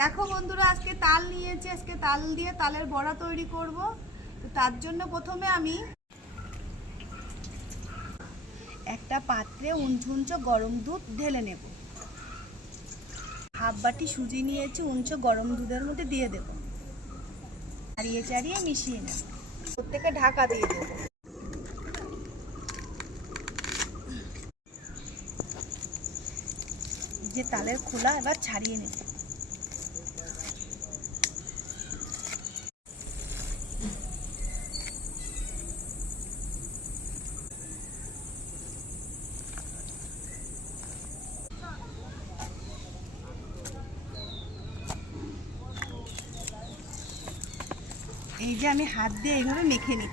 দেখো বন্ধুরা, আজকে তাল নিয়েছি। আজকে তাল দিয়ে তালের বড়া তৈরি করব। তো তার জন্য প্রথমে আমি একটা পাত্রে উঞ্চু গরম দুধ ঢেলে নেব। হাফ বাটি সুজি নিয়েছি, উঞ্চু গরম দুধের মধ্যে দিয়ে দেব। নাড়িয়ে চাড়িয়ে মিশিয়ে নেব। প্রত্যেকে ঢাকা দিয়ে দেব। যে তালের খোলা এবার ছাড়িয়ে নেব। এই যে আমি হাত দিয়ে এইভাবে মেখে নিই।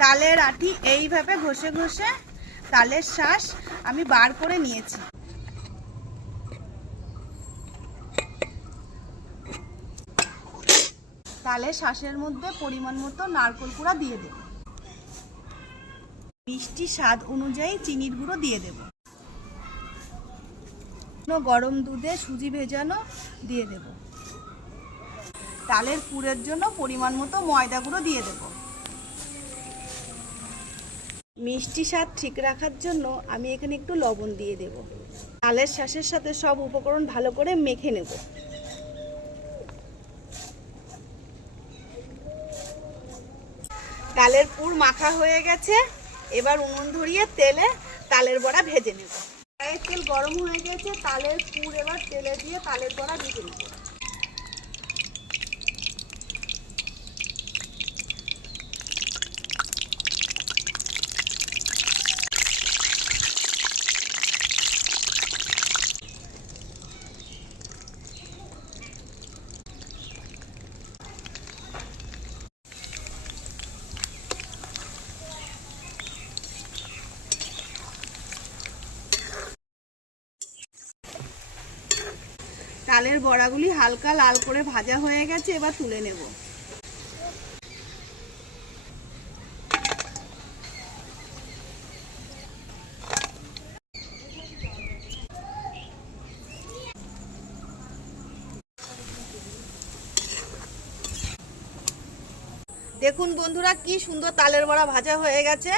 তালের আটি এইভাবে ঘষে ঘষে তালের শাঁস আমি বার করে নিয়েছি। তালের শাঁসের মধ্যে পরিমাণ মতো নারকেল কুড়া দিয়ে দেব। মিষ্টি স্বাদ অনুযায়ী চিনির গুঁড়ো দিয়ে দেব। গরম দুধে সুজি ভেজানো দিয়ে দেব। তালের পুরের জন্য পরিমাণ মতো ময়দা গুঁড়ো দিয়ে দেব। মিষ্টি স্বাদ ঠিক রাখার জন্য আমি এখানে একটু লবণ দিয়ে দেব। তালের শাঁসের সাথে সব উপকরণ ভালো করে মেখে নেব। তালের পুর মাখা হয়ে গেছে। এবার উনুন ধরিয়ে তেলে তালের বড়া ভেজে নেব। কড়াইয়ের তেল গরম হয়ে গেছে। তালের পুর এবার তেলে দিয়ে তালের বড়া ভেজে নেব। তালের বড়াগুলি হালকা লাল করে ভাজা হয়ে গেছে। এবার তুলে নেব। দেখুন বন্ধুরা, কি সুন্দর তালের বড়া ভাজা হয়ে গেছে।